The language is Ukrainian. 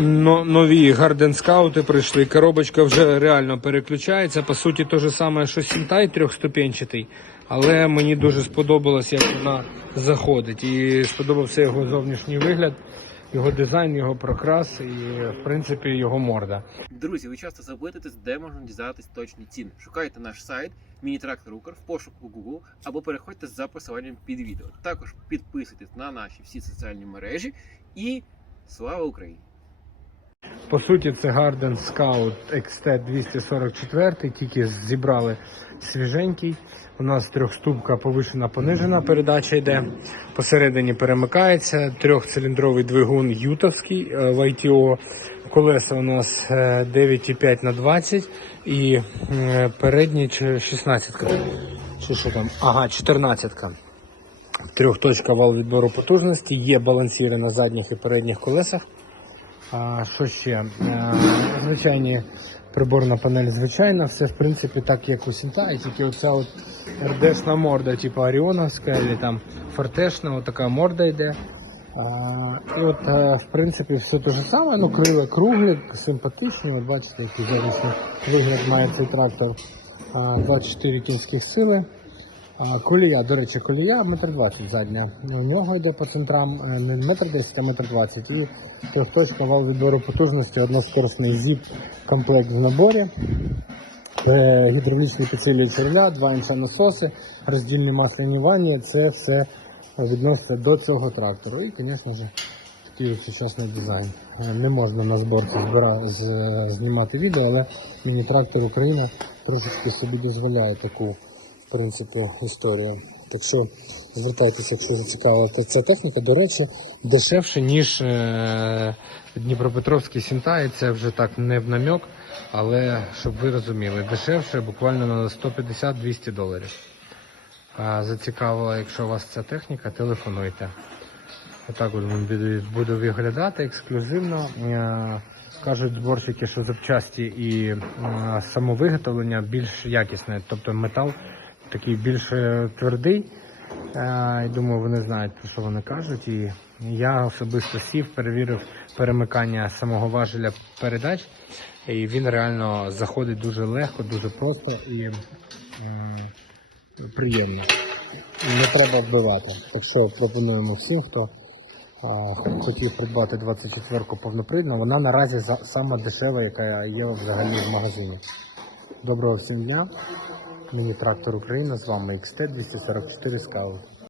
Но, нові Garden скаути прийшли. Коробочка вже реально переключається. По суті, те ж саме, що Сінтай трьохступенчатий. Але мені дуже сподобалось, як вона заходить. І сподобався його зовнішній вигляд, його дизайн, його прокрас і, в принципі, його морда. Друзі, ви часто запитуєтесь, де можна дізнатись точні ціни. Шукайте наш сайт Міні-трактор Укр в пошуку Google або переходьте за посиланням під відео. Також підписуйтесь на наші всі соціальні мережі і слава Україні! По суті, це Garden Scout XT 244, тільки зібрали свіженький. У нас трьохступка повишена понижена передача йде. Посередині перемикається. Трьохциліндровий двигун ютовський е, в ITO. Колеса у нас е, 9,5 на 20 і е, передні чи 16 Чи що там? Ага, 14 Трьохточка вал відбору потужності, є балансіри на задніх і передніх колесах. А, що ще? А, звичайні приборна панель звичайна, все в принципі так як у Сінтаї, тільки оця от РДшна морда, типу Оріоновська, або там Фортешна, от така морда йде. А, і от, е, в принципі, все те ж саме, ну крила круглі, симпатичні, от бачите, який зараз вигляд має цей трактор. А, 24 кінських сили. Колія, до речі, колія метр двадцять задня. У нього йде по центрам е, не метр десять, а метр двадцять. І трьохточка вал відбору потужності, односкоросний зіп комплект в наборі. Е, Гідравлічний підсилювач ріля, два інча насоси, роздільні масляні ванні. Це все відноситься до цього трактору. І, звісно ж, такий сучасний дизайн. Е, Не можна на зборці знімати відео, але міні-трактор Україна трошечки собі дозволяє таку принципі, історія. Так що звертайтеся, якщо зацікавила ця техніка. До речі, дешевше, ніж е, Дніпропетровський Сінтай. Це вже так не в намек, але щоб ви розуміли, дешевше буквально на 150-200 доларів. А зацікавила, якщо у вас ця техніка, телефонуйте. Отак от буде виглядати ексклюзивно. Е, Кажуть зборщики, що запчасті і е, самовиготовлення більш якісне, тобто метал такий більш е, твердий. Е, І думаю, вони знають, про що вони кажуть. І я особисто сів, перевірив перемикання самого важеля передач, і він реально заходить дуже легко, дуже просто і е, приємно. Не треба вбивати. Так що пропонуємо всім, хто а, хотів придбати 24-ку повнопривідну, вона наразі за, сама дешева, яка є взагалі в магазині. Доброго всім дня. Мені трактор Україна з вами XT 244 Scout.